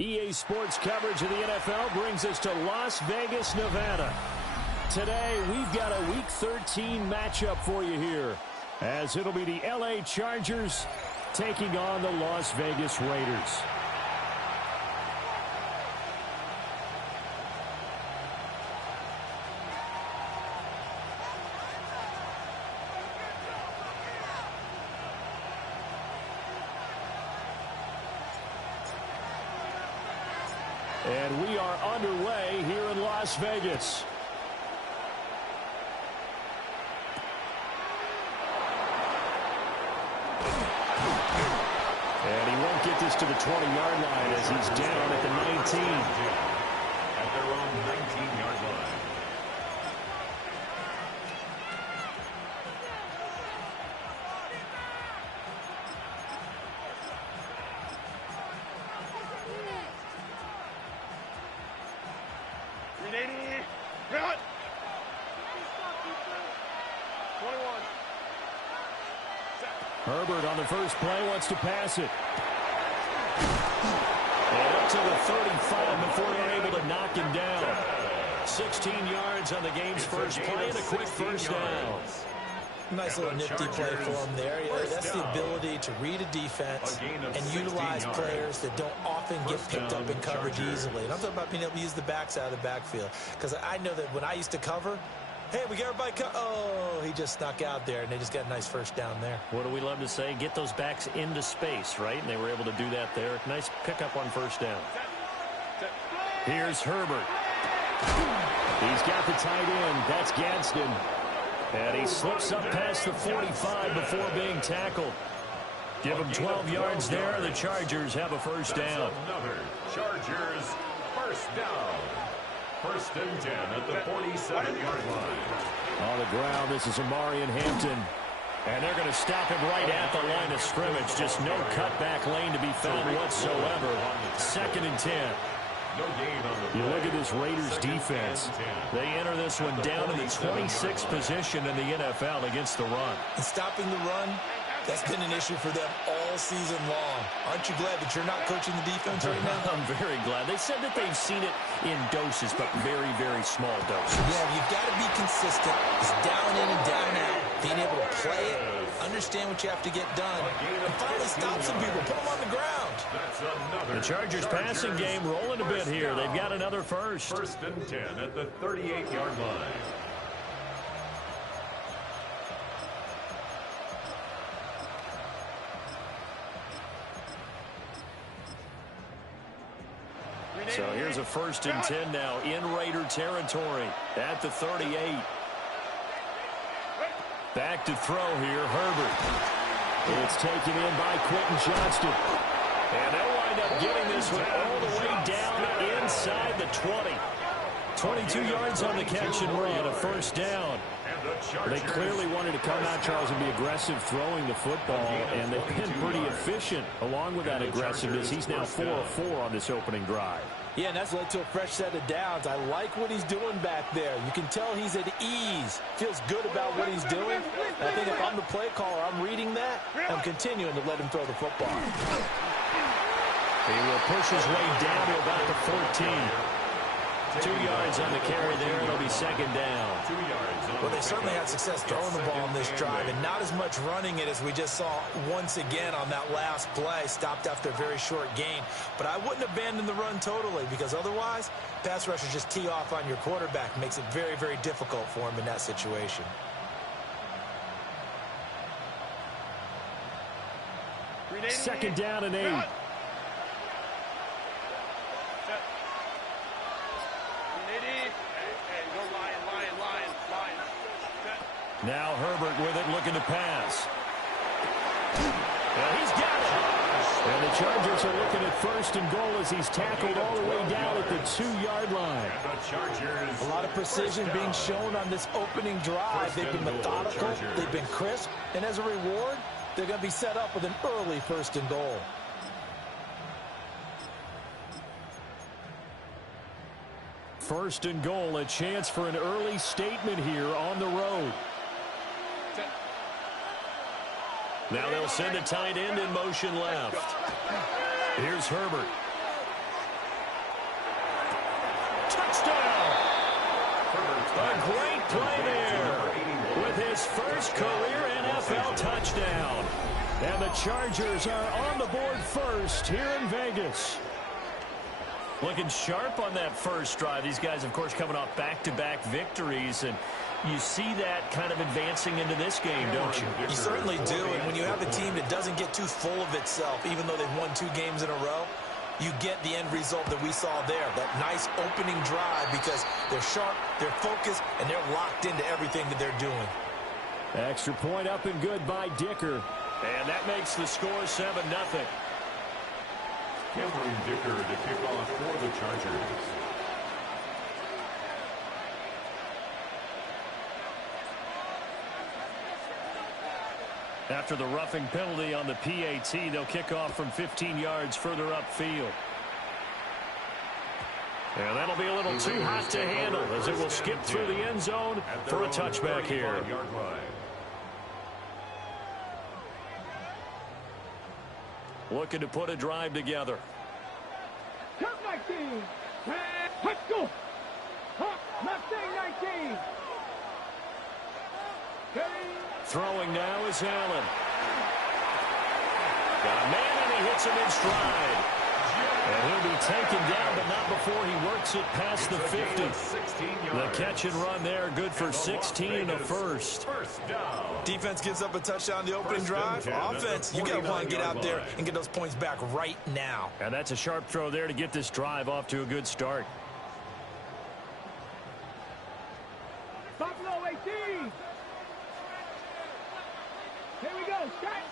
EA Sports coverage of the NFL brings us to Las Vegas, Nevada. Today, we've got a Week 13 matchup for you here, as it'll be the LA Chargers taking on the Las Vegas Raiders. And we are underway here in Las Vegas. And he won't get this to the 20-yard line as he's down at the 19. At their own 19-yard line. Herbert on the first play wants to pass it. And up to the 35 before they're able to knock him down. 16 yards on the game's first play and a quick first down. Nice little nifty play for him there. Yeah, that's the ability to read a defense and utilize players that don't often get picked up in coverage easily. And I'm talking about being able to use the backs out of the backfield. Because I know that when I used to cover, hey, we got everybody oh, he just snuck out there, and they just got a nice first down there. What do we love to say? Get those backs into space, right? And they were able to do that there. Nice pickup on first down. Here's Herbert. He's got the tight end. That's Gadsden. And he slips up past the 45 before being tackled. Give him 12 yards there. The Chargers have a first down. Another Chargers first down. First and 10 at the 47-yard line. On the ground, this is Amari and Hampton. And they're going to stop him right at the line of scrimmage. Just no cutback lane to be found whatsoever. Second and 10. No gain on the you look at this Raiders defense. They enter this one down in the 26th position in the NFL against the run. And stopping the run, that's been an issue for them all season long. Aren't you glad that you're not coaching the defense right now? I'm very glad. They said that they've seen it in doses, but very, very small doses. Yeah, you've got to be consistent. It's down in and down out. Being able to play it, understand what you have to get done, and finally stop some people. Put them on the ground. The Chargers passing game rolling a bit here. They've got another first. First and 10 at the 38-yard line. So here's a first and 10 now in Raider territory at the 38. Back to throw here, Herbert. It's taken in by Quentin Johnston. And they'll wind up getting this one all the way down inside the 20. 22 yards on the catch and run, a first down. They clearly wanted to come out, Charles, and be aggressive throwing the football, and they've been pretty efficient along with that aggressiveness. He's now 4 of 4 on this opening drive. Yeah, and that's led to a fresh set of downs. I like what he's doing back there. You can tell he's at ease, feels good about what he's doing. And I think if I'm the play caller, I'm reading that, I'm continuing to let him throw the football. He will push his way down to about the 14. 2 yards on the carry there. It'll be second down. 2 yards. Well, they certainly had success throwing the ball on this drive, and not as much running it as we just saw once again on that last play. Stopped after a very short gain. But I wouldn't abandon the run totally, because otherwise, pass rushers just tee off on your quarterback. Makes it very, very difficult for him in that situation. Second down and 8. Now Herbert with it, looking to pass. And he's got it. And the Chargers are looking at first and goal as he's tackled all the way down at the 2-yard line. A lot of precision being shown on this opening drive. They've been methodical, they've been crisp, and as a reward, they're going to be set up with an early first and goal. First and goal, a chance for an early statement here on the road. Now they'll send a tight end in motion left. Here's Herbert. play there with his first career NFL touchdown. And the Chargers are on the board first here in Vegas. Looking sharp on that first drive. These guys, of course, coming off back-to-back victories, and you see that kind of advancing into this game, don't you? You certainly do, and when you have a team that doesn't get too full of itself, even though they've won 2 games in a row, you get the end result that we saw there, that nice opening drive, because they're sharp, they're focused, and they're locked into everything that they're doing. Extra point up and good by Dicker. And that makes the score 7-0. Cameron Dicker to kick off for the Chargers. After the roughing penalty on the PAT, they'll kick off from 15 yards further upfield. And that'll be a little too hot to handle as it will skip through the end zone for a touchback here. Looking to put a drive together. Top 19. Let's go. Mustang 19. Throwing now is Allen. Got a man and he hits him in stride. And he'll be taken down, but not before he works it past the 50. The catch and run there, good for 16 and a first. Defense gives up a touchdown the opening drive. Offense, you got to want to get out there and get those points back right now. And that's a sharp throw there to get this drive off to a good start. Buffalo 18. Here we go. Shot.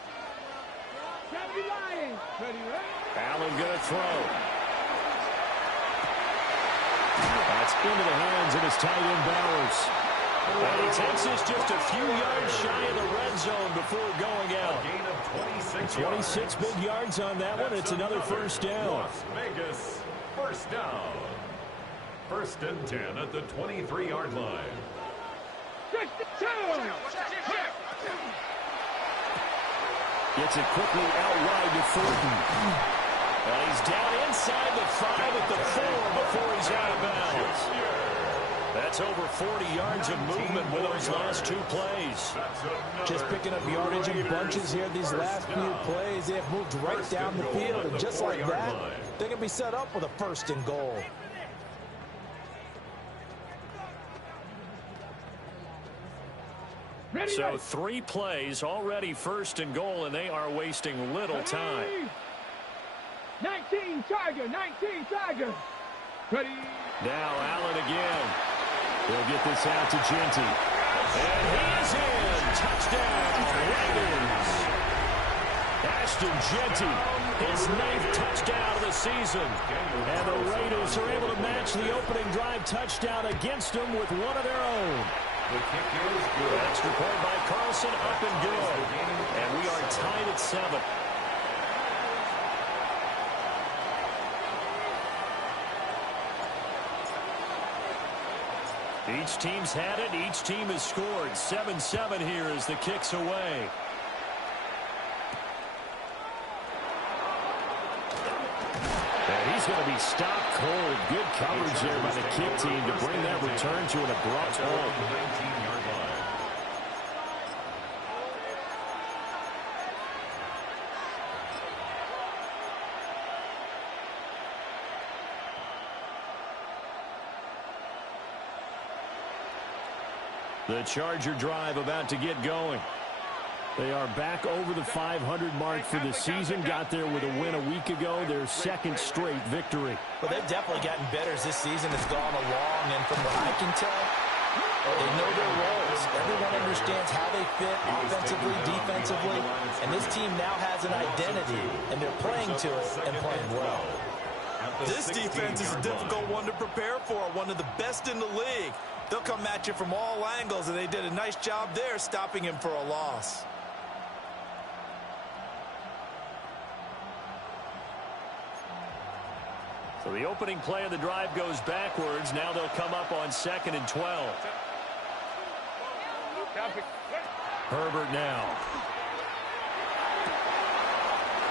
Shot the Lions. Ready, right? Allen gonna throw. That's into the hands of his tight end Bowers. And he takes this just a few yards shy of the red zone before going out. Gain of 26 big yards on that one. It's another first down. Las Vegas first down. 1st and 10 at the 23-yard line. 62. Gets it quickly out wide to Thornton. And he's down inside the 5 at the 4 before he's out of bounds. That's over 40 yards of movement with those last 2 plays. Just picking up yardage in bunches here these last few plays. They have moved right down the field, and just like that, they can be set up with a 1st and goal. So 3 plays already 1st and goal, and they are wasting little time. 19 Tiger, 19 Tiger. Ready. Now Allen again. He'll get this out to Genty. And he is in. Touchdown, Raiders. Ashton Genty, his 9th touchdown of the season. And the Raiders are able to match the opening drive touchdown against them with one of their own. The kick is good. Extra point by Carlson, up and good. And we are tied at 7. Each team's had it. Each team has scored. 7-7 here as the kick's away. And he's going to be stopped cold. Good coverage there by the kick team to bring that return to an abrupt halt. 19-yard line. The Charger drive about to get going. They are back over the 500 mark for the season. Got there with a win a week ago. Their 2nd straight victory. But they've definitely gotten better as this season has gone along. And from what I can tell, they know their roles. Everyone understands how they fit offensively, defensively. And this team now has an identity, and they're playing to it and playing well. This defense is a difficult one to prepare for, one of the best in the league. They'll come at you from all angles, and they did a nice job there stopping him for a loss. So the opening play of the drive goes backwards. Now they'll come up on 2nd and 12. Herbert now.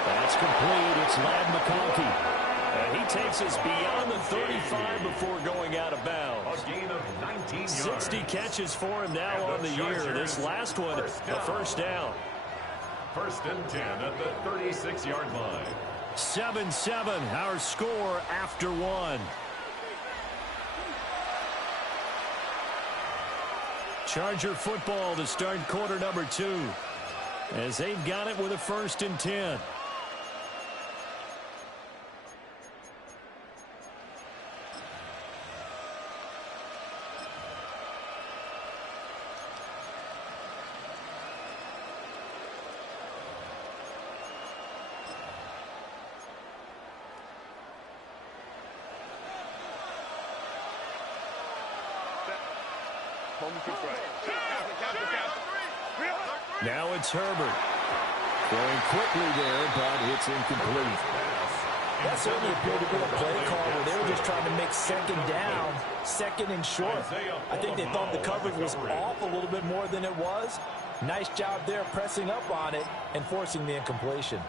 That's complete. It's Ladd McConkey. And he takes us beyond the 35 before going out of bounds. A gain of 19 yards. 60 catches for him now on the year. This last one, a first down. First and 10 at the 36-yard line. 7-7, our score after one. Charger football to start quarter number 2. As they've got it with a first and 10. Now it's Herbert. Going quickly there, but it's incomplete. That certainly appeared to be a play call where they were just trying to make second down, second and short. I think they thought the coverage was off a little bit more than it was. Nice job there pressing up on it and forcing the incompletion.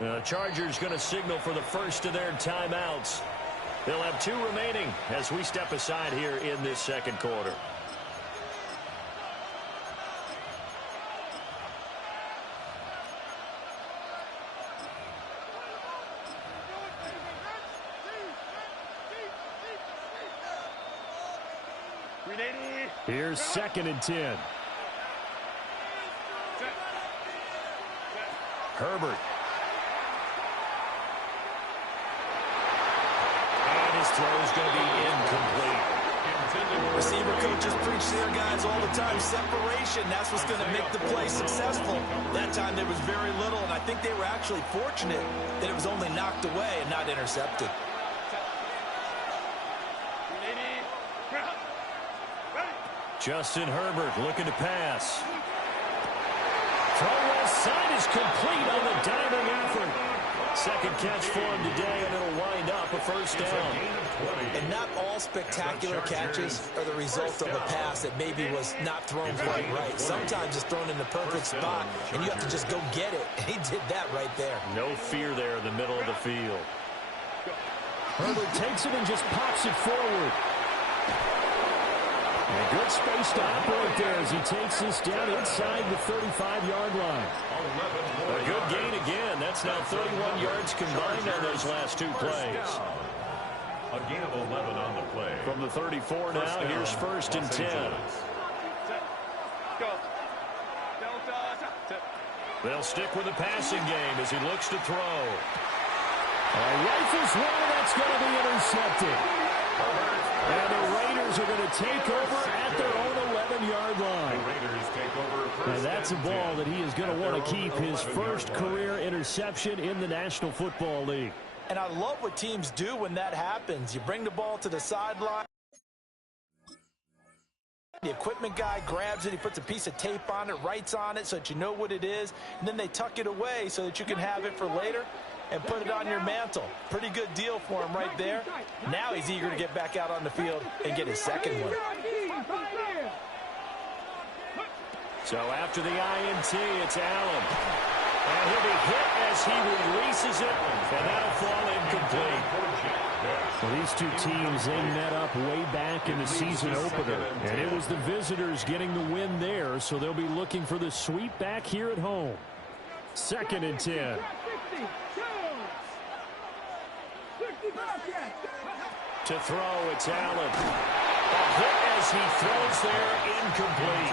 The Chargers going to signal for the first of their timeouts. They'll have 2 remaining as we step aside here in this second quarter. Here's second and 10. Herbert. His throw is going to be incomplete. Receiver coaches preach to their guys all the time. Separation, that's what's going to make the play successful. That time there was very little, and I think they were actually fortunate that it was only knocked away and not intercepted. Justin Herbert looking to pass. Throw left side is complete on the diving effort. Second catch for him today, and it'll wind up a first down. And not all spectacular catches are the result of a pass that maybe was not thrown quite right. Sometimes it's thrown in the perfect spot, and you have to just go get it. And he did that right there. No fear there in the middle of the field. Herbert takes it and just pops it forward. And a good space to operate there as he takes this down inside the 35-yard line. A good gain again. That's now 31 yards combined on those last 2 plays. A gain of 11 on the play. From the 34 now, here's first and 10. They'll stick with the passing game as he looks to throw. Rifles one, that's going to be intercepted. And the Raiders are going to take over at their own 11-yard line. And that's a ball that he is going to want to keep his first career interception in the National Football League. And I love what teams do when that happens. You bring the ball to the sideline. The equipment guy grabs it, he puts a piece of tape on it, writes on it so that you know what it is, and then they tuck it away so that you can have it for later and put it on your mantle. Pretty good deal for him right there. Now he's eager to get back out on the field and get his second one. So after the INT, it's Allen. And he'll be hit as he releases it, and that'll fall incomplete. Well, these two teams, they met up way back in the season opener, and it was the visitors getting the win there, so they'll be looking for the sweep back here at home. Second and 10. To throw, it's Allen. A hit as he throws there, incomplete.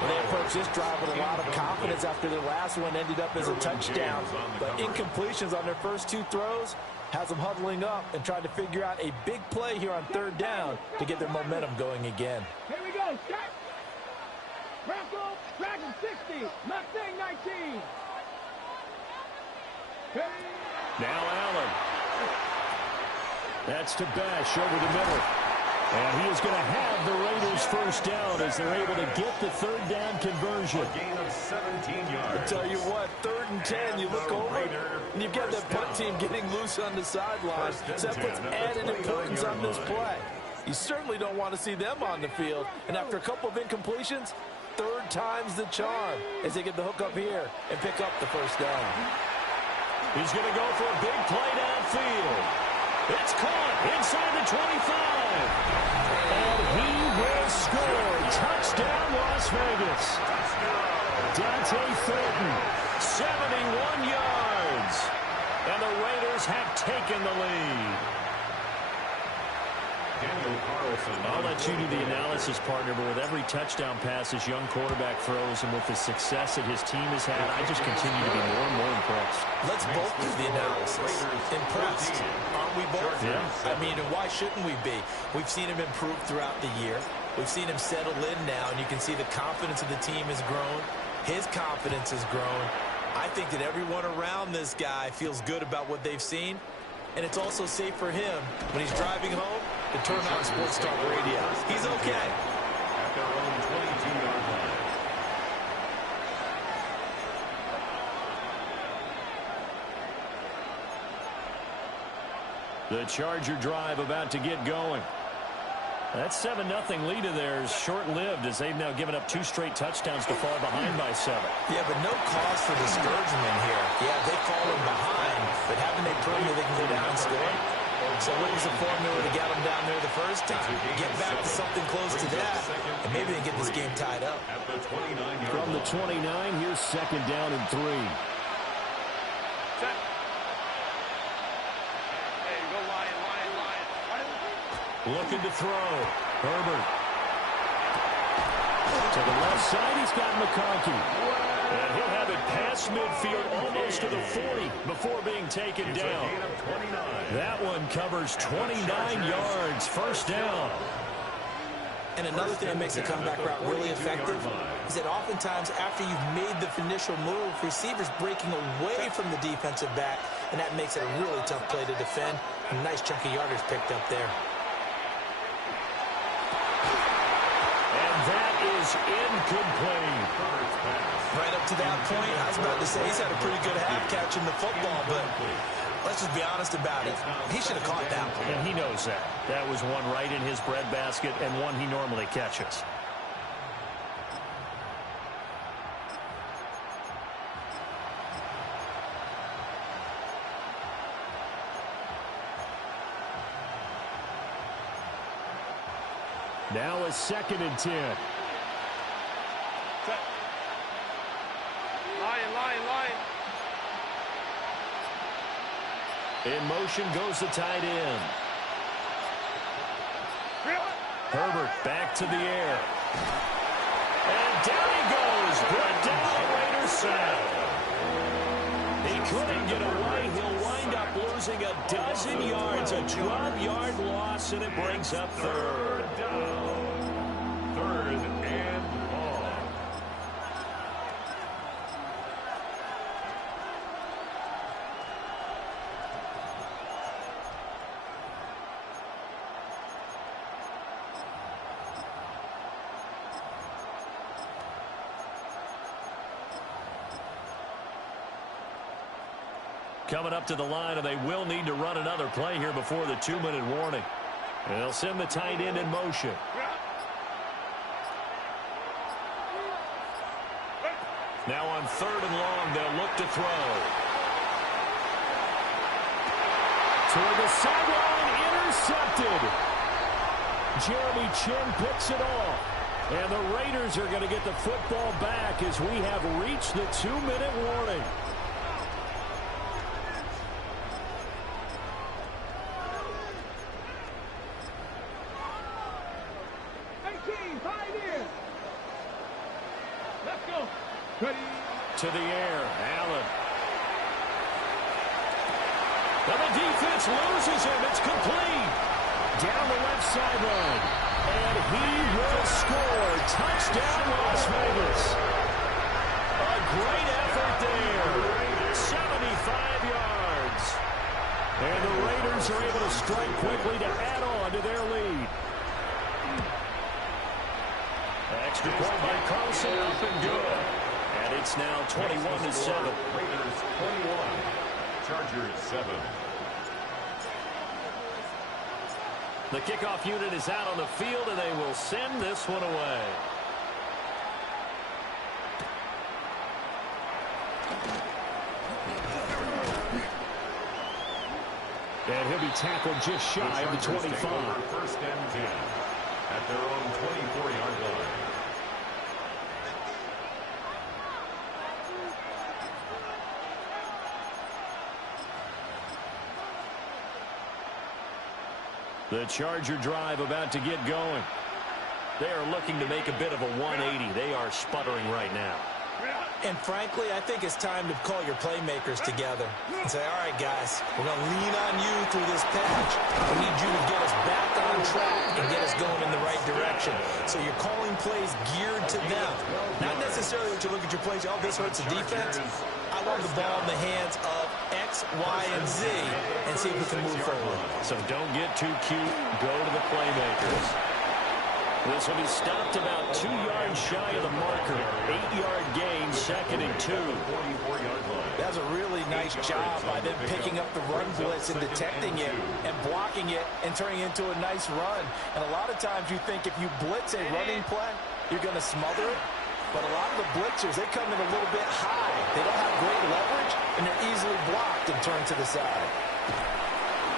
Well, they approached this drive with a lot of confidence after their last one ended up as a touchdown. But incompletions on their first 2 throws has them huddling up and trying to figure out a big play here on 3rd down to get their momentum going again. Here we go, set. Bronco, Dragon 60, Mustang 19. Now Allen. That's to Bash over the middle. And he is going to have the Raiders first down as they're able to get the third down conversion. A gain of 17 yards. I tell you what, 3rd and 10, you look over, and you've got that punt team getting loose on the sideline. So that puts added importance on this play. You certainly don't want to see them on the field. And after a couple of incompletions, 3rd time's the charm as they get the hook up here and pick up the first down. He's going to go for a big play downfield. It's caught inside the 25. And he will score. Touchdown, Las Vegas. Dante Thornton, 71 yards. And the Raiders have taken the lead. I'll let you do the analysis, partner, but with every touchdown pass his young quarterback throws and with the success that his team has had, I just continue to be more and more impressed. Let's both do the analysis. Impressed. Aren't we both? Yeah. I mean, and why shouldn't we be? We've seen him improve throughout the year. We've seen him settle in now, and you can see the confidence of the team has grown. His confidence has grown. I think that everyone around this guy feels good about what they've seen. And it's also safe for him when he's driving home to turn on Sports Talk Radio. He's okay. At their own 22-yard line. The Charger drive about to get going. That 7-0 lead of theirs short-lived as they've now given up 2 straight touchdowns to fall behind by 7. Yeah, but no cause for discouragement here. Yeah, they've fallen behind, but haven't they proven that they can go down and score? So what was the formula to get them down there the first time? Get back to something close to that, and maybe they get this game tied up. At the 29-yard From the 29, here's 2nd down and 3. Set. Hey, go Lion, Lion, Lion. Looking to throw. Herbert. To the left side, he's got McConkey. And he'll have it past midfield almost to the 40 before being taken down. That one covers 29 yards. First down. And another thing that makes a comeback route really effective is that oftentimes after you've made the initial move, receivers breaking away from the defensive back, and that makes it a really tough play to defend. A nice chunk of yardage picked up there. And that is incomplete. Right up to that point, I was about to say he's had a pretty good half catching the football, but let's just be honest about it. He should have caught that one. And he knows that. That was one right in his breadbasket and one he normally catches. Now a 2nd and 10. Lion, Lion, Lion. In motion goes the tight end. Herbert back to the air. And down he goes. Brought down the Raiders side. He couldn't get away. He'll wind up losing a dozen yards. A 12-yard loss, and it brings up 3rd. down. 3rd and long. Coming up to the line, and they will need to run another play here before the 2-minute warning. And they'll send the tight end in motion. Now on 3rd and long, they'll look to throw. Toward the sideline, intercepted. Jeremy Chin picks it off. And the Raiders are going to get the football back as we have reached the 2-minute warning. To the air, Allen. And the defense loses him. It's complete. Down the left sideline. And he will score. Touchdown, Las Vegas. A great effort there. 75 yards. And the Raiders are able to strike quickly to add on to their lead. Extra point by Carlson, up and good. And it's now 21-7. Raiders 21, Chargers 7. The kickoff unit is out on the field, and they will send this one away. And he'll be tackled just shy of the 25. First and 10 at their own 24-yard line. The Charger drive about to get going. They are looking to make a bit of a 180. They are sputtering right now. And frankly, I think it's time to call your playmakers together and say, all right, guys, we're going to lean on you through this patch. We need you to get us back on track and get us going in the right direction. So you're calling plays geared to them. Not necessarily that you look at your plays, oh, this hurts the defense. I want the ball in the hands of X, Y, and Z and see if we can move forward. So don't get too cute. Go to the playmakers. This will be stopped about 2 yards shy of the marker. 8-yard gain, 2nd and 2. That's a really nice job by them picking up the run blitz and detecting it and blocking it and turning it into a nice run. And a lot of times you think if you blitz a running play, you're going to smother it. But a lot of the blitzers, they come in a little bit high. They don't have great leverage, and they're easily blocked and turned to the side.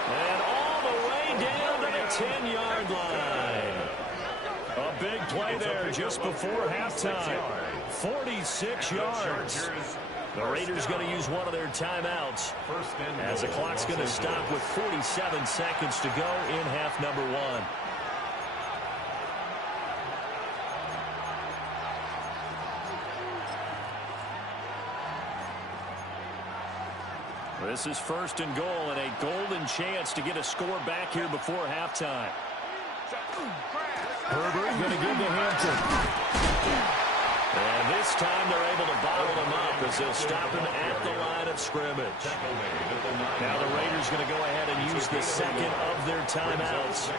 And all the way down to the 10-yard line. A big play there just before halftime. 46 yards. The Raiders going to use one of their timeouts as the clock's going to stop with 47 seconds to go in half number 1. This is 1st and goal and a golden chance to get a score back here before halftime. Herbert going to give to Hampton. And this time they're able to bottle him up as they'll stop him at the line of scrimmage. Now the Raiders going to go ahead and use the second of their timeouts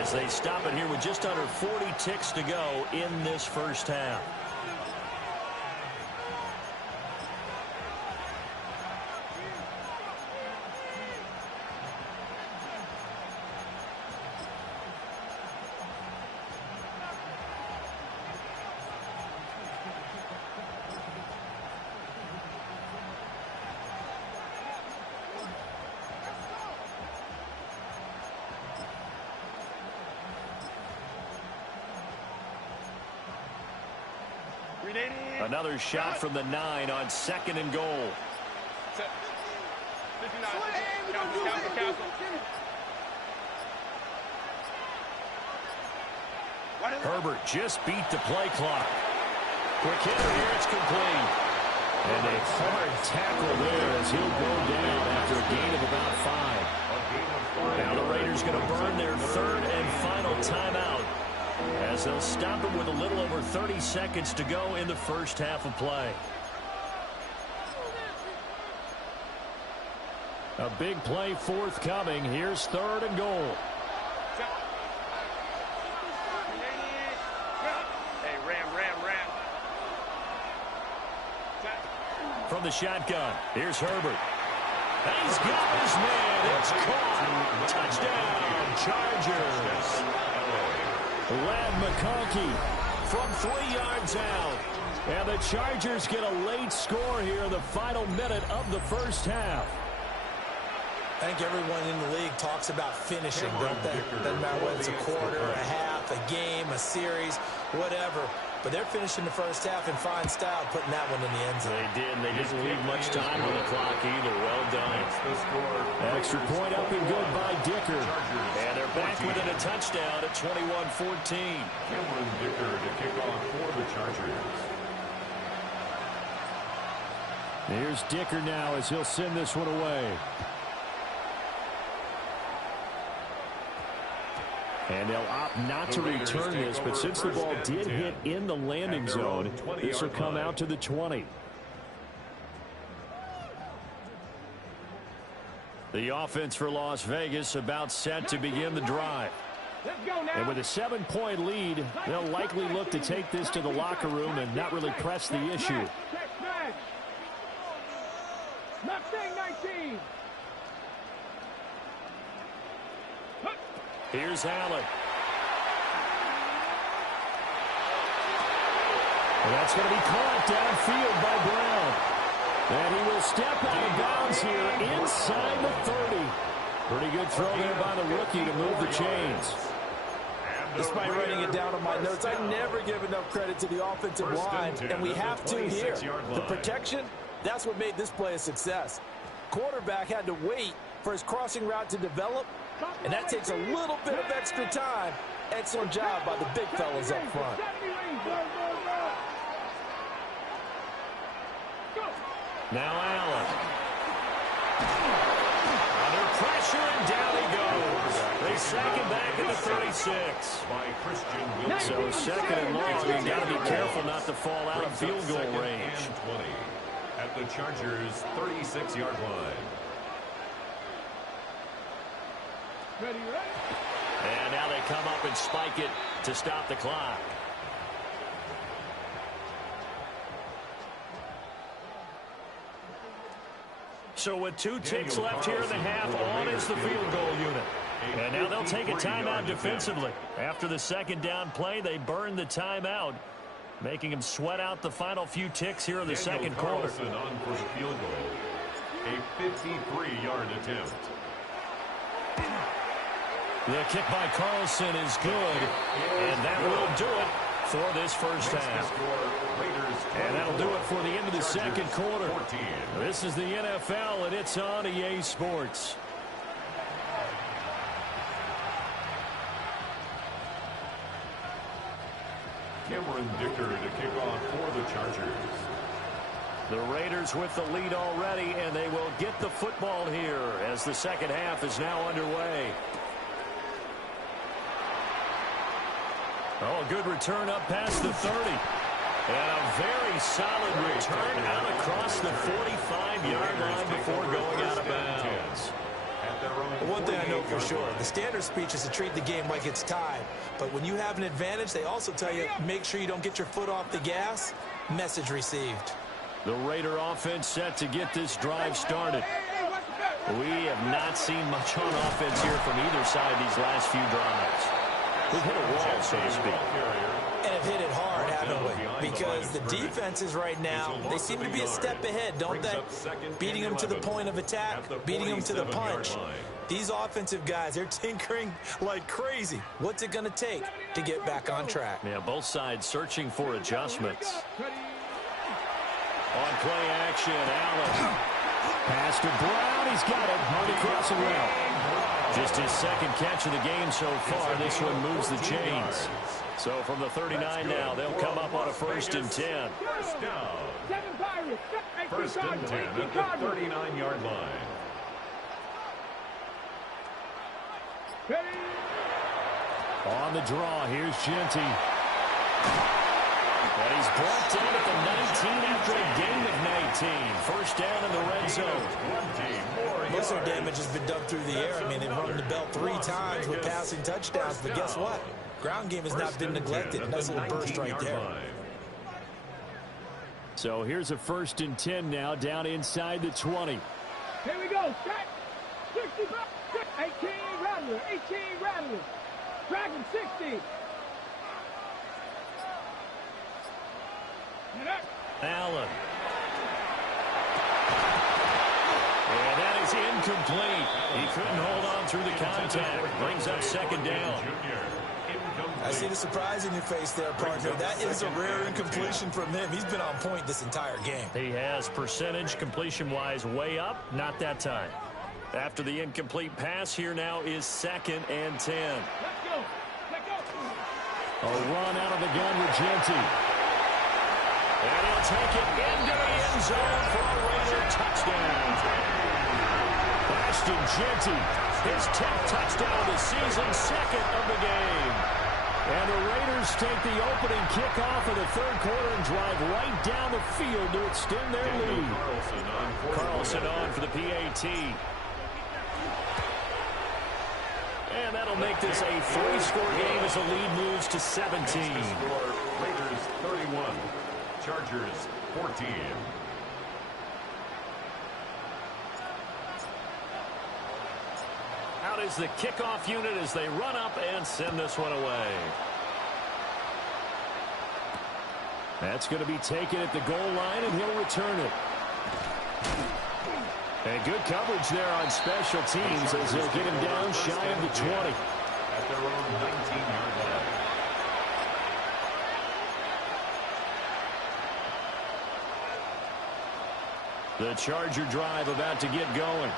as they stop it here with just under 40 ticks to go in this first half. Another shot from the 9 on 2nd and goal. Herbert just beat the play clock. Quick hitter here, it's complete. And a hard tackle there as he'll go down after a gain of about 5. Now the Raiders going to burn their 3rd and final timeout as they'll stop it with a little over 30 seconds to go in the first half of play. A big play forthcoming. Here's 3rd and goal. Hey, ram. From the shotgun, here's Herbert. He's got his man. It's caught. Touchdown, Chargers. Lad McConkey from 3 yards out. And the Chargers get a late score here in the final minute of the first half. I think everyone in the league talks about finishing, don't they? Doesn't matter whether it's a quarter, a half, a game, a series, whatever. But they're finishing the first half in fine style, putting that one in the end zone. They did. They didn't leave much time on the clock either. Well done. Extra point up and good by Dicker. And they're back within a touchdown at 21-14. Cameron Dicker to kick off for the Chargers. Here's Dicker now as he'll send this one away. And they'll opt not to return this, but since the ball did hit in the landing zone, this will come out to the 20. The offense for Las Vegas about set to begin the drive. Let's go now. And with a 7-point lead, they'll likely look to take this to the locker room and not really press the issue. Check smash. Mustang 19. Here's Allen. And that's going to be caught downfield by Brown. And he will step out of bounds here inside the 30. Pretty good throw there by the rookie to move the chains. Despite writing it down on my notes, I never give enough credit to the offensive line, and we have to here. The protection, that's what made this play a success. Quarterback had to wait for his crossing route to develop, and that takes a little bit of extra time. Excellent job by the big fellas up front. Now Allen. Under pressure, and down he goes. They sack him back at the 36. So second and long, you got to be careful not to fall out of field goal range. 20 at the Chargers' 36-yard line. Ready, ready. And now they come up and spike it to stop the clock. So with 2 ticks left here in the half, on is the field goal unit. And now they'll take a timeout defensively. After the second down play, they burn the timeout, making them sweat out the final few ticks here in the second quarter. On for the field goal. A 53-yard attempt. The kick by Carlson is good, and that will do it for this first half. And that'll do it for the end of the second quarter. This is the NFL, and it's on EA Sports. Cameron Dicker to kick off for the Chargers. The Raiders with the lead already, and they will get the football here as the second half is now underway. Oh, a good return up past the 30. And a very solid return out across the 45-yard line before going out of bounds. One thing I know for sure, the standard speech is to treat the game like it's tied. But when you have an advantage, they also tell you, make sure you don't get your foot off the gas. Message received. The Raider offense set to get this drive started. We have not seen much on offense here from either side these last few drives. We've hit a wall, so to speak. And have hit it hard, haven't we? Because the defenses right now, they seem to be a step ahead, don't they? Beating them to the point of attack, beating them to the punch. These offensive guys, they're tinkering like crazy. What's it going to take to get back on track? Yeah, both sides searching for adjustments. On play action, Allen. Pass to Brown. He's got it on the crossing route. Just his second catch of the game so far. This one moves the chains. So from the 39 now, they'll come up on a 1st and 10. First down. 1st and 10 at the 39-yard line. On the draw, here's Genty. And he's brought down at the 19 after a gain of 19. First down in the red zone. Most of their damage has been done through the air. I mean, they've run the bell 3 times with passing touchdowns. But guess what? Ground game has not been neglected. Nice little burst right there. So here's a 1st and 10 now, down inside the 20. Here we go. Set. 65. 18 Rattler. 18 Rattler. Dragon 60. Allen. And that is incomplete. He couldn't hold on through the contact. Brings up 2nd down. I see the surprise in your face there, partner. That is a rare incompletion from him. He's been on point this entire game. He has percentage completion-wise way up. Not that time. After the incomplete pass, here now is 2nd and 10. Let's go. Let's go. A run out of the gun with Genty. And he'll take it into the end zone for a Raider touchdown. Ashton Genty, his 10th touchdown of the season, 2nd of the game. And the Raiders take the opening kickoff of the 3rd quarter and drive right down the field to extend their lead. Carlson on for the PAT. And that'll they'll make this a 3-score game as the lead moves to 17. Raiders 31, Chargers 14. Out is the kickoff unit as they run up and send this one away. That's going to be taken at the goal line, and he'll return it. And good coverage there on special teams as they'll get him down shy of the 20. At their own 19-yard line. The Charger drive about to get going.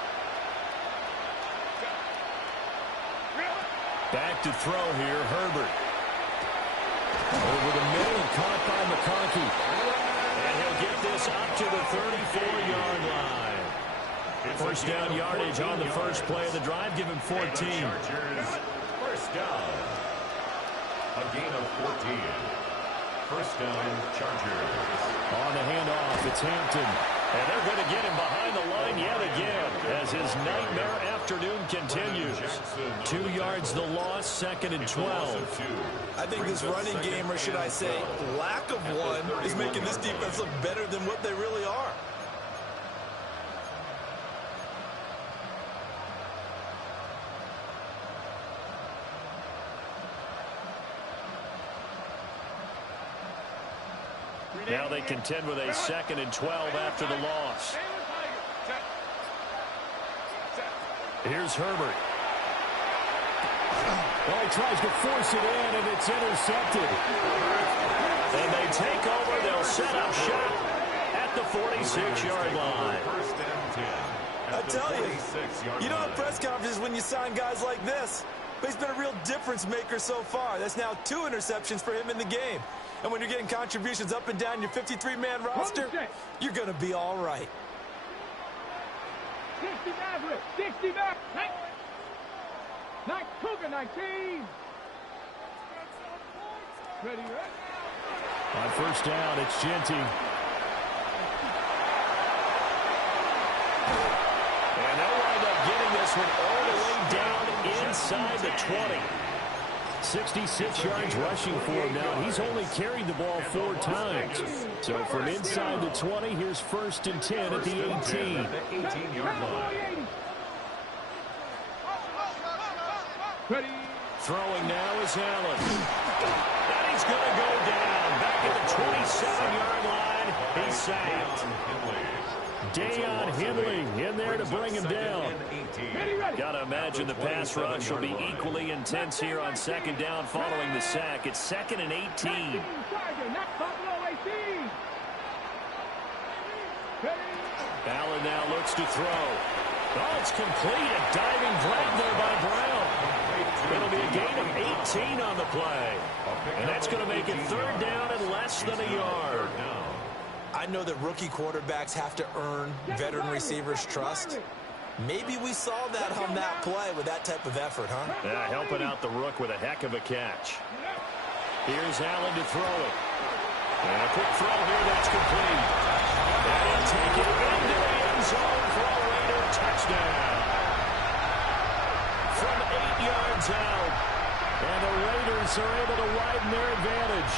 Back to throw here, Herbert. Over the middle and caught by McConkey. And he'll get this up to the 34-yard line. First down yardage on the first play of the drive. Give him 14. Chargers, first down. A gain of 14. First down, Chargers. On the handoff, it's Hampton. And they're going to get him behind the line yet again as his nightmare afternoon continues. 2 yards the loss, 2nd and 12. I think this running game, or should I say lack of one, is making this defense look better than what they really are. Now they contend with a 2nd and 12 after the loss. Here's Herbert. Well, he tries to force it in, and it's intercepted. And they take over. They'll set up shop at the 46-yard line. I tell you, you don't have press conferences when you sign guys like this. But he's been a real difference maker so far. That's now 2 interceptions for him in the game. And when you're getting contributions up and down your 53-man roster, you're going to be all right. 69. Cougar 19. Ready. On first down, it's Genty. And they'll wind up getting this one all the way down inside the 20. 66 yards rushing for him now. He's only carried the ball 4 times. So from inside the 20, here's 1st and 10 at the 18. 18-yard line. Ready. Throwing now is Allen. And he's going to go down. Back at the 27-yard line. He's sacked. Deion Henley in there to bring him down. Got to imagine the pass rush will be equally intense here on 2nd down following the sack. It's 2nd and 18. Allen now looks to throw. Oh, it's complete. A diving grab there by Brown. It'll be a gain of 18 on the play. And that's going to make it 3rd down and less than a yard. I know that rookie quarterbacks have to earn veteran receivers' trust. Maybe we saw that on that play with that type of effort, huh? Yeah, helping out the rook with a heck of a catch. Here's Allen to throw it. And a quick throw here that's complete. And he'll take it into the end zone for a Raider touchdown. From 8 yards out. And the Raiders are able to widen their advantage.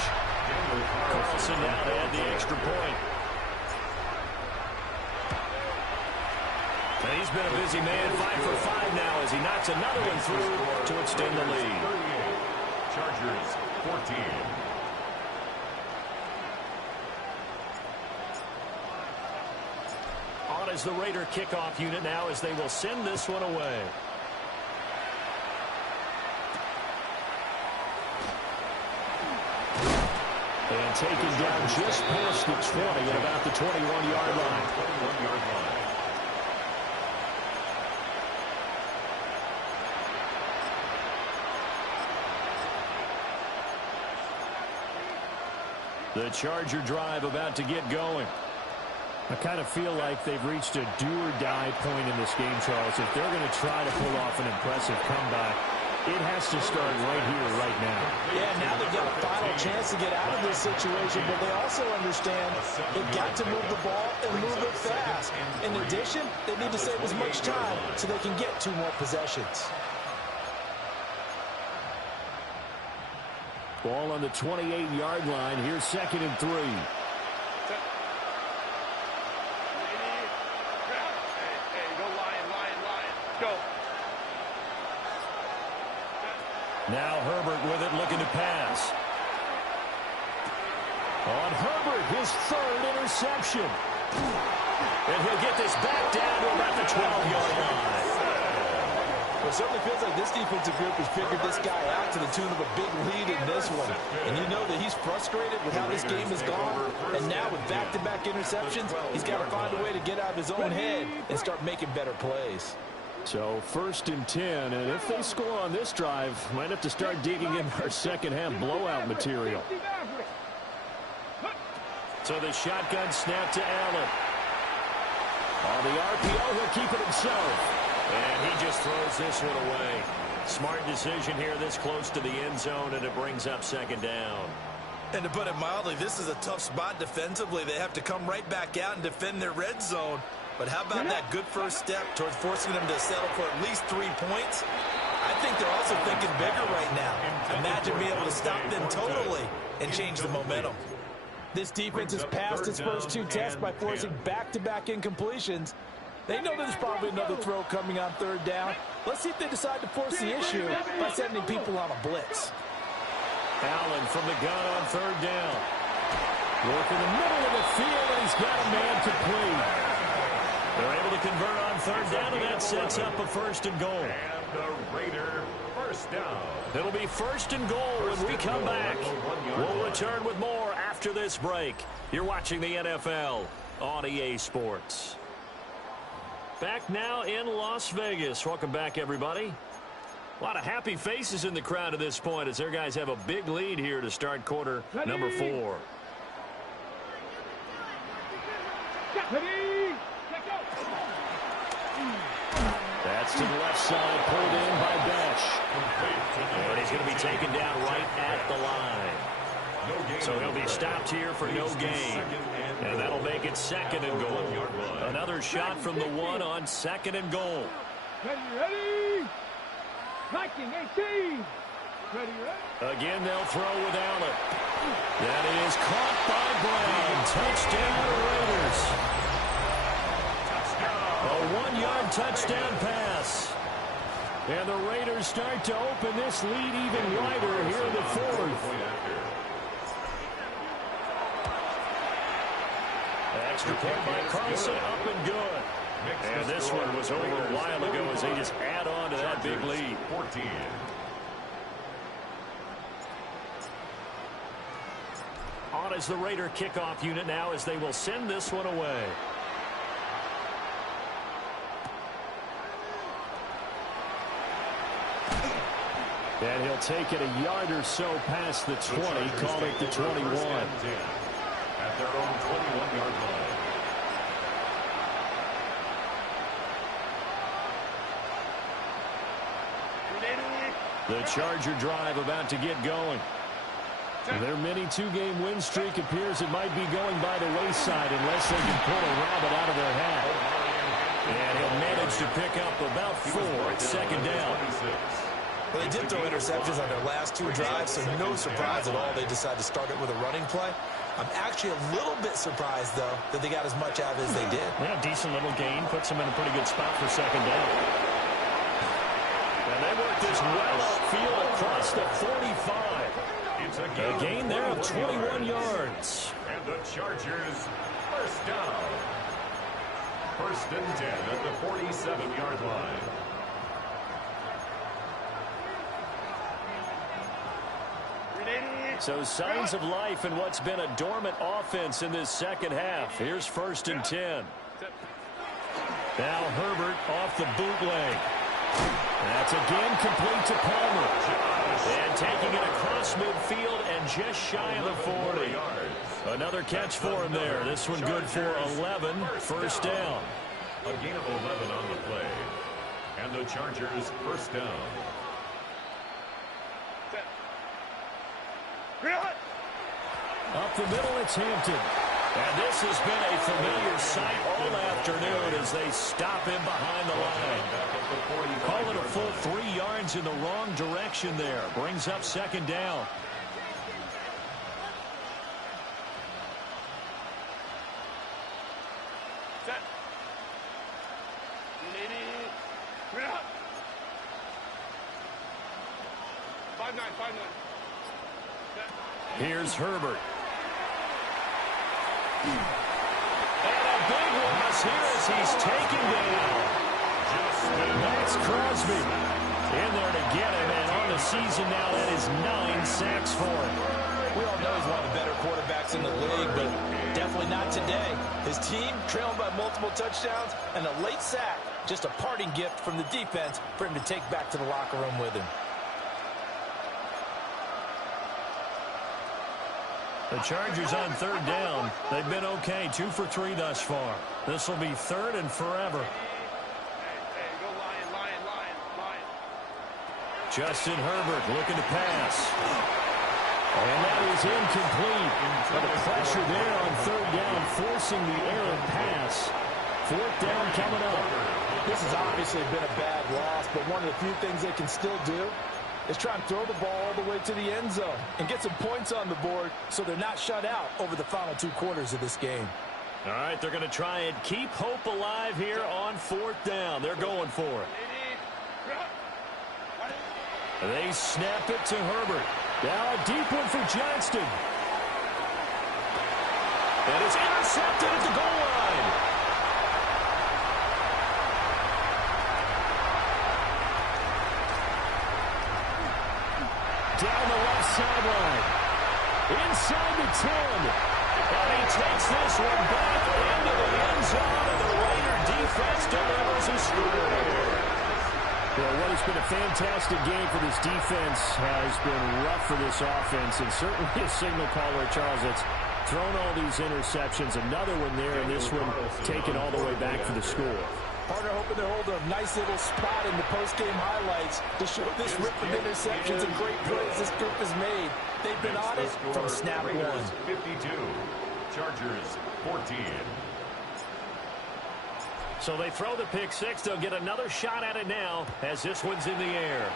Carlson now to add the extra point. And he's been a busy man, 5 for 5 now as he knocks another one through to extend the lead. Chargers 14. On is the Raider kickoff unit now as they will send this one away. And taken down just past the 20 at about the 21-yard line. The Charger drive about to get going. I kind of feel like they've reached a do-or-die point in this game, Charles. If they're going to try to pull off an impressive comeback, it has to start right here, right now. Yeah, now they've got a final chance to get out of this situation, but they also understand they've got to move the ball and move it fast. In addition, they need to save as much time so they can get 2 more possessions. Ball on the 28-yard line. Here's 2nd and 3. Now Herbert with it, looking to pass. On Herbert, his 3rd interception. And he'll get this back down to about the 12-yard line. Well, it certainly feels like this defensive group has figured this guy out to the tune of a big lead in this one. And you know that he's frustrated with how this game has gone. And now with back-to-back interceptions, he's got to find a way to get out of his own head and start making better plays. So 1st and 10, and if they score on this drive, might have to start digging in our second-half blowout material. So the shotgun snap to Allen. On the RPO, he'll keep it himself. And he just throws this one away. Smart decision here this close to the end zone, and it brings up 2nd down. And to put it mildly, this is a tough spot defensively. They have to come right back out and defend their red zone. But how about that good first step towards forcing them to settle for at least 3 points? I think they're also thinking bigger right now. Imagine being able to stop them totally and change the momentum. This defense has passed its first 2 tests by forcing back-to-back incompletions. They know there's probably another throw coming on 3rd down. Let's see if they decide to force the issue by sending people on a blitz. Allen from the gun on 3rd down. Work in the middle of the field, and he's got a man complete. They're able to convert on 3rd down, and that sets up a 1st and goal. And the Raider 1st down. It'll be 1st and goal when we come back. We'll return with more after this break. You're watching the NFL on EA Sports. Back now in Las Vegas. Welcome back, everybody. A lot of happy faces in the crowd at this point as their guys have a big lead here to start quarter number 4. That's to the left side, pulled in by Besh. And he's going to be taken down right at the line. So he'll be stopped here for no gain. And that'll make it 2nd and goal. Another shot from the 1 on 2nd and goal. Ready? 19-18. Again, they'll throw with Allen. That is caught by Brown. Touchdown, Raiders. A 1-yard touchdown pass. And the Raiders start to open this lead even wider here in the 4th. Extra point by Carlson, up and good. And this one was over a while ago as they just add on to that big lead. 14. On is the Raider kickoff unit now as they will send this one away. And he'll take it a yard or so past the 20, call it the 21. At their own 21-yard line. The Charger drive about to get going. Their mini 2-game win streak appears it might be going by the wayside unless they can pull a rabbit out of their hat. And he'll manage to pick up about 4 at 2nd down. Well, they did throw interceptions on their last 2 drives, so no surprise at all they decided to start it with a running play. I'm actually a little bit surprised, though, that they got as much out of it as they did. Yeah, decent little gain. Puts them in a pretty good spot for 2nd down. And they work this well upfield across the 45. It's A gain there of 21 yards. And the Chargers 1st down. 1st and 10 at the 47-yard line. So signs of life in what's been a dormant offense in this 2nd half. Here's 1st and 10. Now Herbert off the bootleg. That's again complete to Palmer. And taking it across midfield and just shy of the 40. Another catch for him there. This one good for 11. 1st down. A gain of 11 on the play. And the Chargers 1st down. Up the middle, it's Hampton. And this has been a familiar sight all afternoon as they stop him behind the line. Call it a full 3 yards in the wrong direction there. Brings up 2nd down. Set. 5-9. Here's Herbert. And a big loss here as he's taken down. Max Crosby in there to get him, and on the season now, that is 9 sacks for him. We all know he's one of the better quarterbacks in the league, but definitely not today. His team trailing by multiple touchdowns and a late sack. Just a parting gift from the defense for him to take back to the locker room with him. The Chargers on third down. They've been okay, 2 for 3 thus far. This will be third and forever. Justin Herbert looking to pass. And that is incomplete. But the pressure there on third down, forcing the errant pass. Fourth down coming up. This has obviously been a bad loss, but one of the few things they can still do is try and throw the ball all the way to the end zone and get some points on the board so they're not shut out over the final 2 quarters of this game. All right, they're going to try and keep hope alive here on fourth down. They're going for it. They snap it to Herbert. Now a deep one for Johnston. And it's intercepted at the goal line. Down the left sideline. Inside the 10. And he takes this one back into the end zone, and the Raider defense delivers a score. Well, what has been a fantastic game for this defense has been rough for this offense, and certainly a signal caller, Charles, that's thrown all these interceptions. Another one there, and this one taken all the way back for the score. Partner hoping to hold a nice little spot in the post-game highlights to show this rip of interceptions and great plays this group has made. They've been on it from snap one. 52, Chargers 14. So they throw the pick six. They'll get another shot at it now as this one's in the air.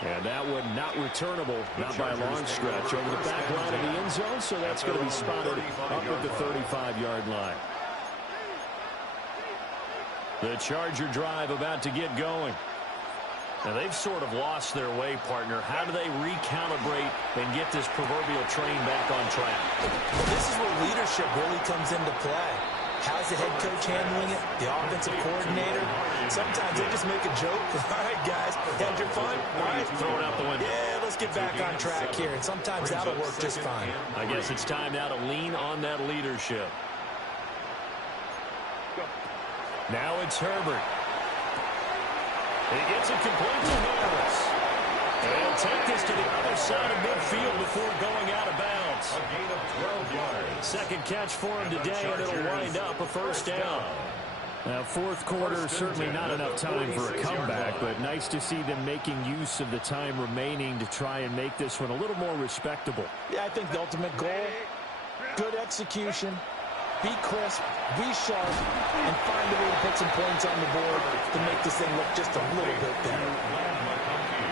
And that one not returnable, not by a long stretch, over the back line of the end zone, so that's going to be spotted up at the 35-yard line. The Charger drive about to get going. Now, they've sort of lost their way, partner. How do they recalibrate and get this proverbial train back on track? Well, this is where leadership really comes into play. How's the head coach handling it? The offensive coordinator? Sometimes they just make a joke. All right, guys, had your fun? All right, throw it out the window. Yeah, let's get back on track here. And sometimes that'll work just fine. I guess it's time now to lean on that leadership. Now it's Herbert. He gets it complete to Harris. And he'll take this to the other side of midfield before going out of bounds. A gain of 12 yards. Second catch for him today, and it'll wind up a first down. Now, fourth quarter, certainly not enough time for a comeback, but nice to see them making use of the time remaining to try and make this one a little more respectable. Yeah, I think the ultimate goal, good execution, be crisp, be sharp, and find a way to put some points on the board to make this thing look just a little bit better.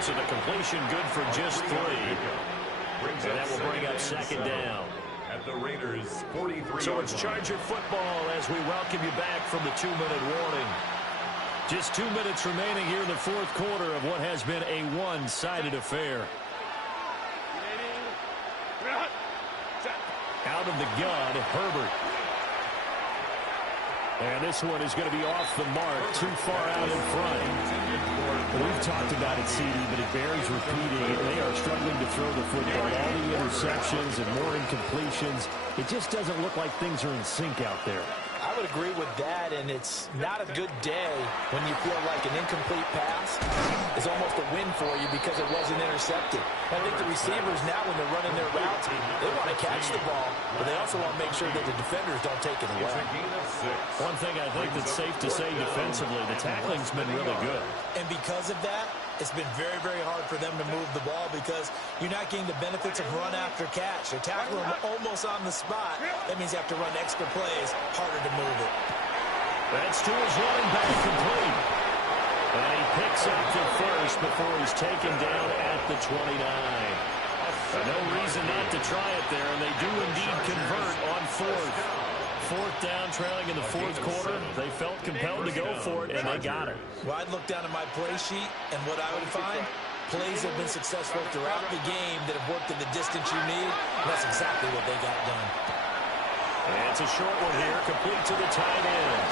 So the completion good for just 3. And that will bring up second down. At the Raiders' 43. So it's Charger football as we welcome you back from the 2-minute warning. Just 2 minutes remaining here in the fourth quarter of what has been a one-sided affair. Out of the gun, Herbert. And this one is going to be off the mark, too far out in front. We've talked about it, CD, but it bears repeating. They are struggling to throw the football. All the interceptions and more incompletions. It just doesn't look like things are in sync out there. I would agree with that, and it's not a good day when you feel like an incomplete pass is almost a win for you because it wasn't intercepted. I think the receivers now, when they're running their routes, they want to catch the ball, but they also want to make sure that the defenders don't take it away. One thing I think that's safe to say defensively, the tackling's been really good. And because of that, it's been very, very hard for them to move the ball because you're not getting the benefits of run after catch. They're tackling them almost on the spot. That means you have to run extra plays, harder to move it. That's to his running back, complete. And he picks up the first before he's taken down at the 29. No reason not to try it there, and they do indeed convert on fourth. 4th down, trailing in the 4th quarter. They felt compelled to go for it, and they got it. Well, I'd look down at my play sheet, and what I would find, plays have been successful throughout the game that have worked in the distance you need. And that's exactly what they got done. And it's a short one here, complete to the tight end.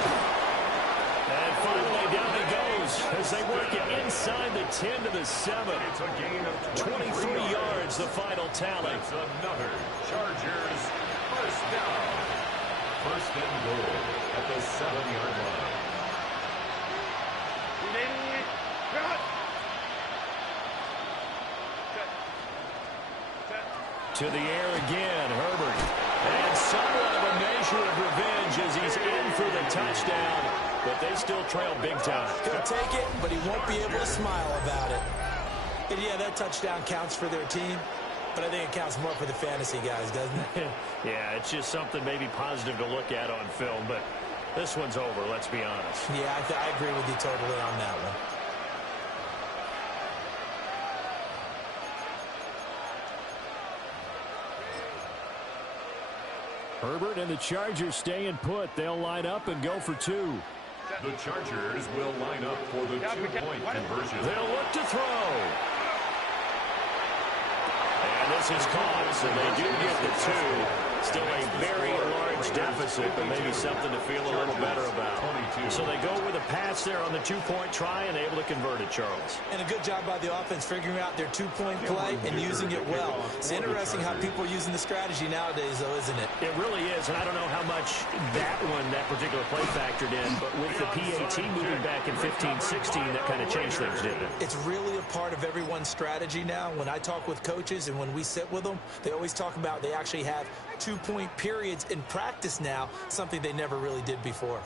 And finally, down he goes as they work it inside the 10 to the 7. It's a gain of 23 yards, the final tally. It's another Chargers first down. First and goal at the 7-yard line. To the air again, Herbert. And somewhat of a measure of revenge as he's in for the touchdown. But they still trail big time. He'll take it, but he won't be able to smile about it. And yeah, that touchdown counts for their team, but I think it counts more for the fantasy guys, doesn't it? Yeah, it's just something maybe positive to look at on film, but this one's over, let's be honest. Yeah, I agree with you totally on that one. Herbert and the Chargers staying put. They'll line up and go for 2. The Chargers will line up for the 2-point conversion. They'll look to throw. And this is caught, so they do get the 2. Still a very large deficit, but maybe something to feel a little better about. So they go with a pass there on the 2-point try and able to convert it, Charles. And a good job by the offense figuring out their 2-point play and using it well. It's interesting how people are using the strategy nowadays, though, isn't it? It really is, and I don't know how much that particular play factored in, but with the PAT moving back in 15-16, that kind of changed things, didn't it? It's really a part of everyone's strategy now. When I talk with coaches and when we sit with them, they always talk about they actually have 2-point periods in practice now, something they never really did before.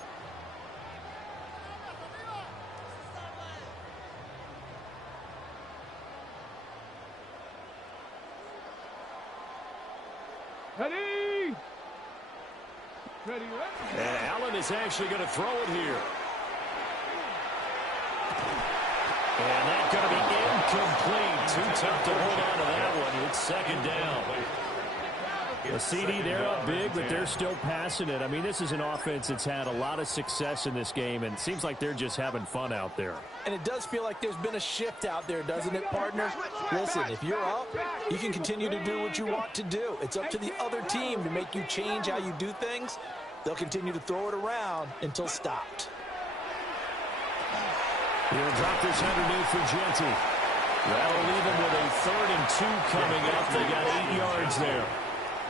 Ready? Ready, And Allen is actually going to throw it here. And that's going to be incomplete. Too tough to hold on to that one. It's 2nd down. The CD, they're up big, but they're still passing it. I mean, this is an offense that's had a lot of success in this game, and it seems like they're just having fun out there. And it does feel like there's been a shift out there, doesn't it, partner? Listen, if you're up, you can continue to do what you want to do. It's up to the other team to make you change how you do things. They'll continue to throw it around until stopped. He'll drop this underneath for Genty. That'll leave him with a 3rd and 2 coming up. They got 8 yards there.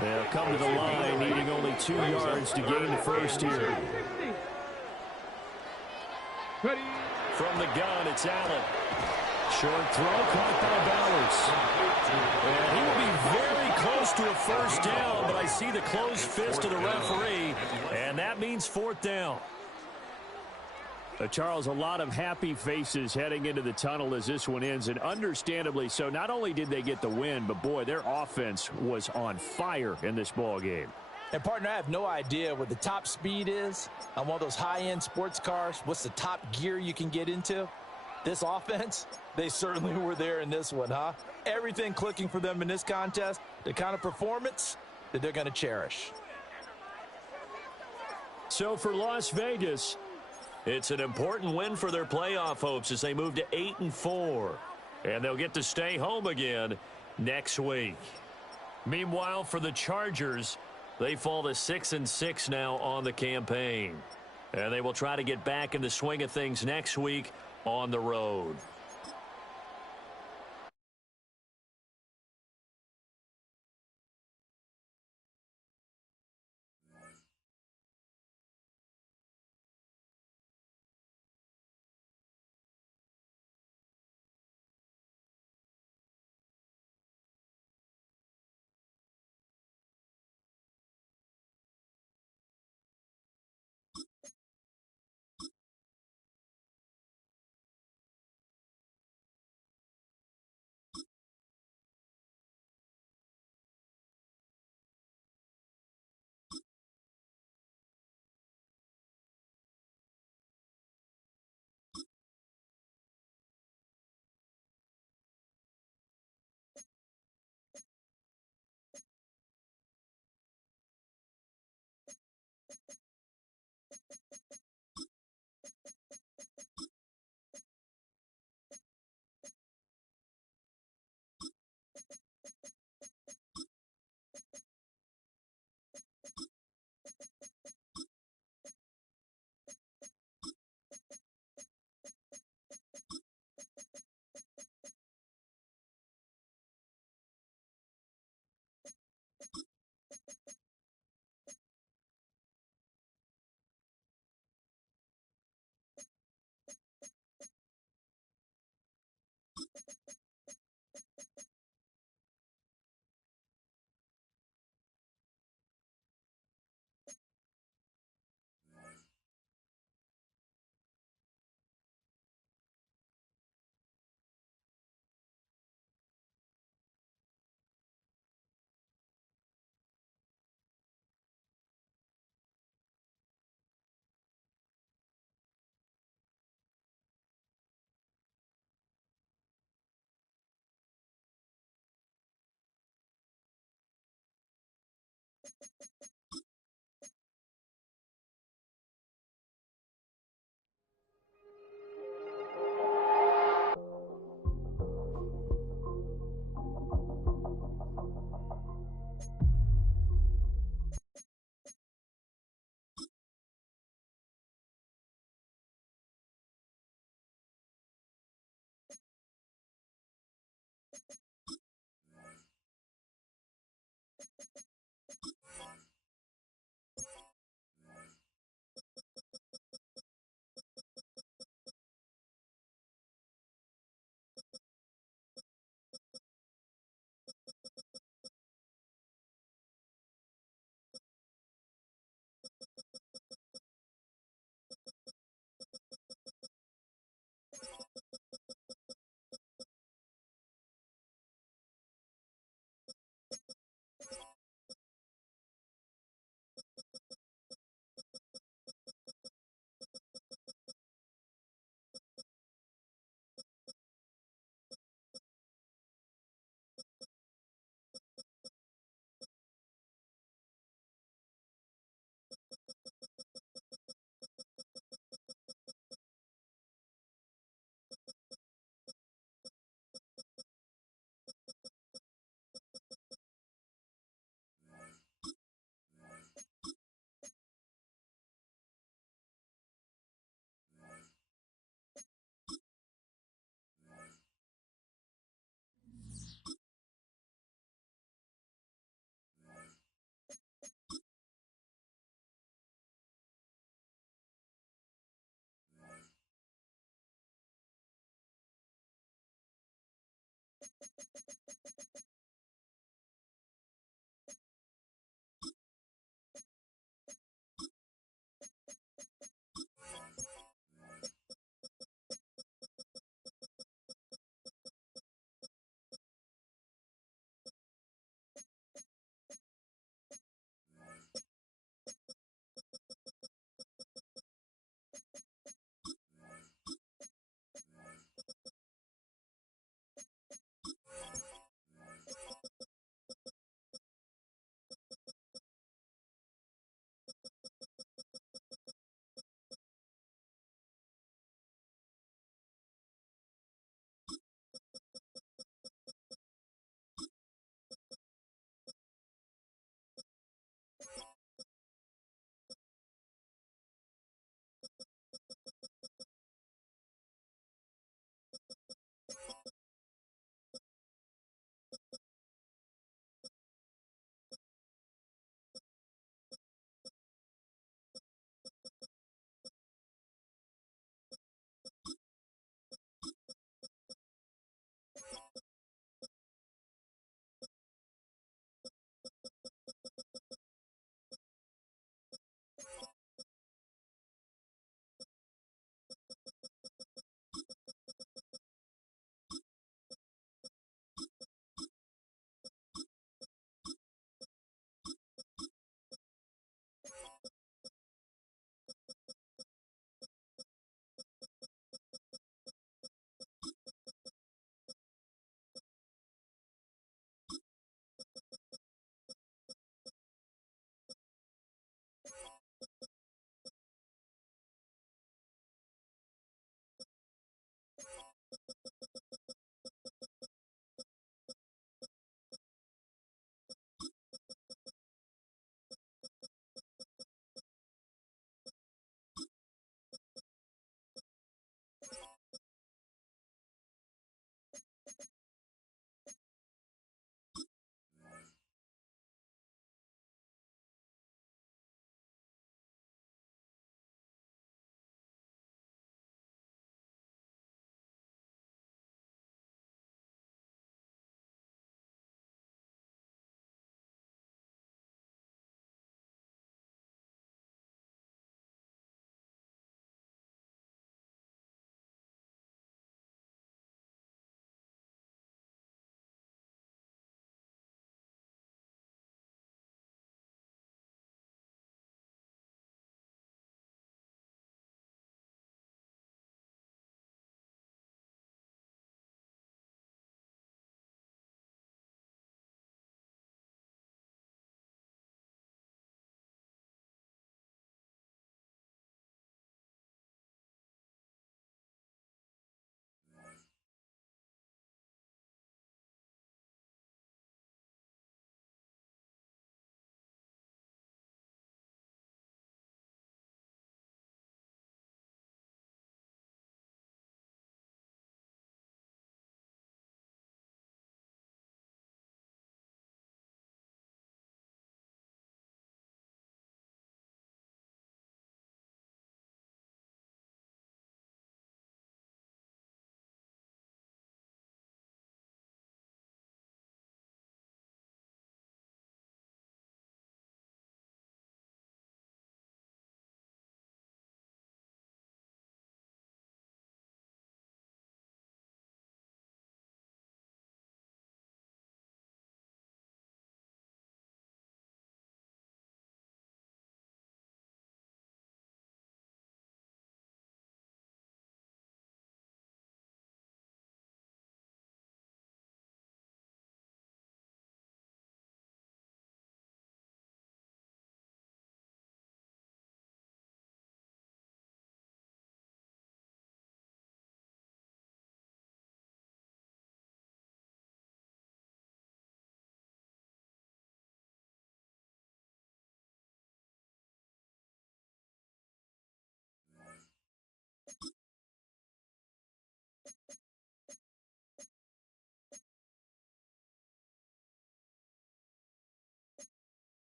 They'll come to the line, needing only 2 yards to gain the first here. From the gun, it's Allen. Short throw, caught by Bowers. And he will be very close to a first down, but I see the closed fist of the referee, and that means 4th down. Charles, a lot of happy faces heading into the tunnel as this one ends, and understandably so. Not only did they get the win, but, boy, their offense was on fire in this ball game. And, partner, I have no idea what the top speed is on one of those high-end sports cars. What's the top gear you can get into? This offense, they certainly were there in this one, huh? Everything clicking for them in this contest, the kind of performance that they're going to cherish. So for Las Vegas, it's an important win for their playoff hopes as they move to 8-4. And they'll get to stay home again next week. Meanwhile, for the Chargers, they fall to 6-6 now on the campaign. And they will try to get back in the swing of things next week on the road.